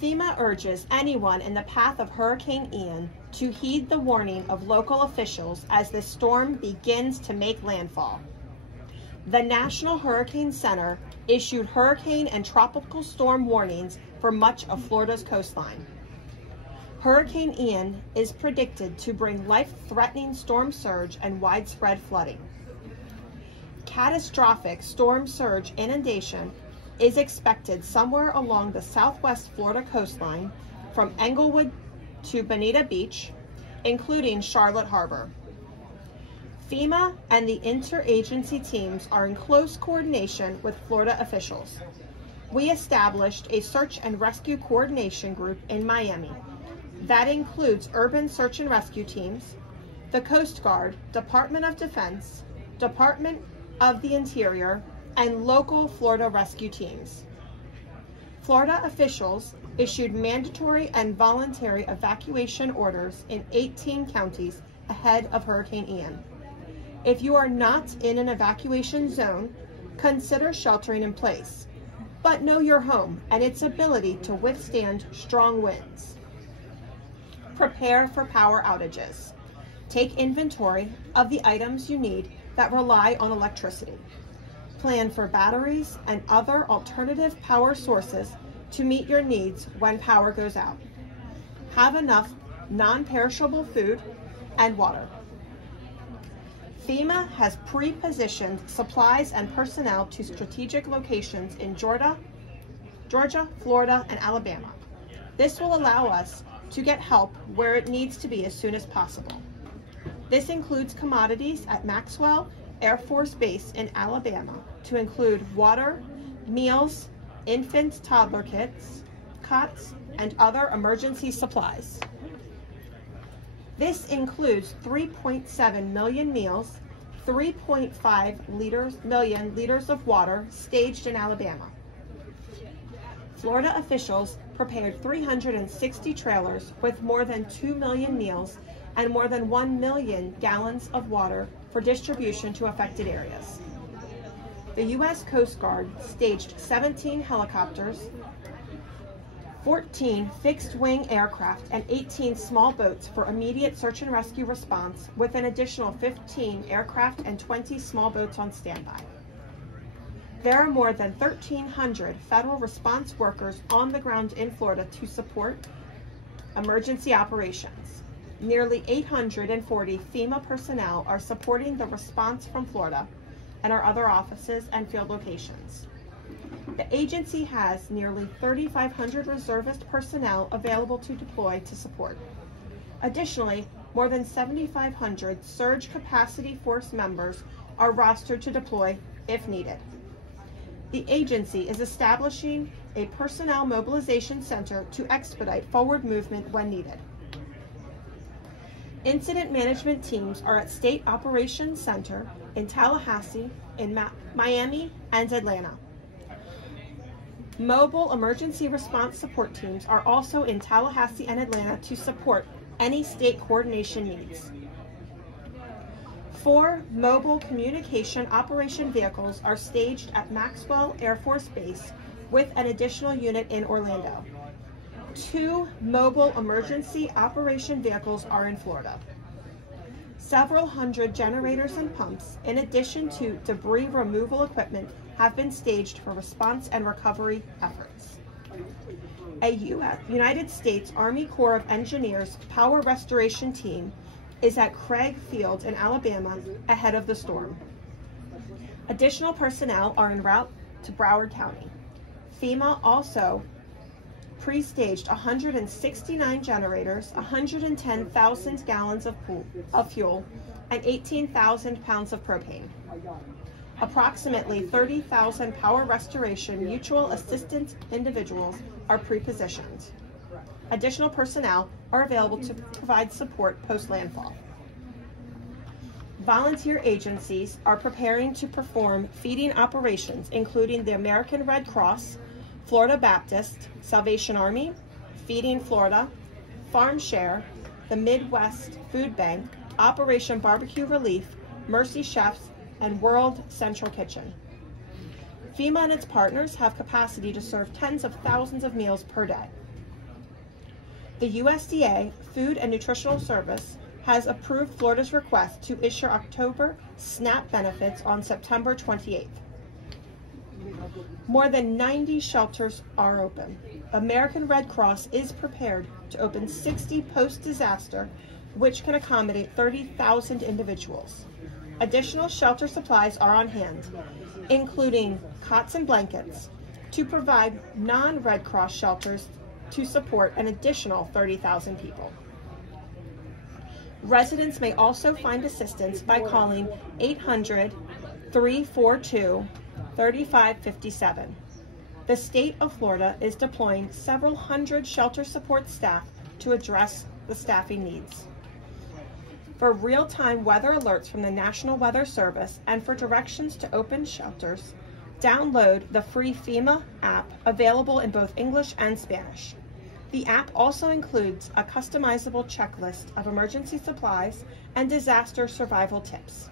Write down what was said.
FEMA urges anyone in the path of Hurricane Ian to heed the warning of local officials as this storm begins to make landfall. The National Hurricane Center issued hurricane and tropical storm warnings for much of Florida's coastline. Hurricane Ian is predicted to bring life-threatening storm surge and widespread flooding. Catastrophic storm surge inundation is expected somewhere along the southwest Florida coastline from Englewood to Bonita Beach, including Charlotte Harbor. FEMA and the interagency teams are in close coordination with Florida officials. We established a search and rescue coordination group in Miami that includes urban search and rescue teams, the Coast Guard, Department of Defense, Department of the Interior, and local Florida rescue teams. Florida officials issued mandatory and voluntary evacuation orders in 18 counties ahead of Hurricane Ian. If you are not in an evacuation zone, consider sheltering in place, but know your home and its ability to withstand strong winds. Prepare for power outages. Take inventory of the items you need that rely on electricity. Plan for batteries and other alternative power sources to meet your needs when power goes out. Have enough non-perishable food and water. FEMA has pre-positioned supplies and personnel to strategic locations in Georgia, Florida, and Alabama. This will allow us to get help where it needs to be as soon as possible. This includes commodities at Maxwell Air Force Base in Alabama to include water, meals, infant toddler kits, cots, and other emergency supplies. This includes 3.7 million meals, 3.5 million liters of water staged in Alabama. Florida officials prepared 360 trailers with more than 2 million meals and more than 1 million gallons of water for distribution to affected areas. The U.S. Coast Guard staged 17 helicopters, 14 fixed-wing aircraft, and 18 small boats for immediate search and rescue response, with an additional 15 aircraft and 20 small boats on standby. There are more than 1,300 federal response workers on the ground in Florida to support emergency operations. Nearly 840 FEMA personnel are supporting the response from Florida and our other offices and field locations. The agency has nearly 3,500 reservist personnel available to deploy to support. Additionally, more than 7,500 surge capacity force members are rostered to deploy if needed. The agency is establishing a personnel mobilization center to expedite forward movement when needed. Incident management teams are at State Operations Center in Tallahassee, in Miami, and Atlanta. Mobile emergency response support teams are also in Tallahassee and Atlanta to support any state coordination needs. 4 mobile communication operation vehicles are staged at Maxwell Air Force Base with an additional unit in Orlando. 2 mobile emergency operation vehicles are in Florida. Several hundred generators and pumps, in addition to debris removal equipment, have been staged for response and recovery efforts. A United States Army Corps of Engineers power restoration team is at Craig Field in Alabama ahead of the storm. Additional personnel are en route to Broward County. FEMA also pre-staged 169 generators, 110,000 gallons of fuel, and 18,000 pounds of propane. Approximately 30,000 power restoration mutual assistance individuals are pre-positioned. Additional personnel are available to provide support post-landfall. Volunteer agencies are preparing to perform feeding operations, including the American Red Cross, Florida Baptist, Salvation Army, Feeding Florida, Farm Share, the Midwest Food Bank, Operation Barbecue Relief, Mercy Chefs, and World Central Kitchen. FEMA and its partners have capacity to serve tens of thousands of meals per day. The USDA Food and Nutritional Service has approved Florida's request to issue October SNAP benefits on September 28th. More than 90 shelters are open. American Red Cross is prepared to open 60 post-disaster, which can accommodate 30,000 individuals. Additional shelter supplies are on hand, including cots and blankets, to provide non-Red Cross shelters to support an additional 30,000 people. Residents may also find assistance by calling 800-342-3557. The state of Florida is deploying several hundred shelter support staff to address the staffing needs. For real-time weather alerts from the National Weather Service and for directions to open shelters, download the free FEMA app available in both English and Spanish. The app also includes a customizable checklist of emergency supplies and disaster survival tips.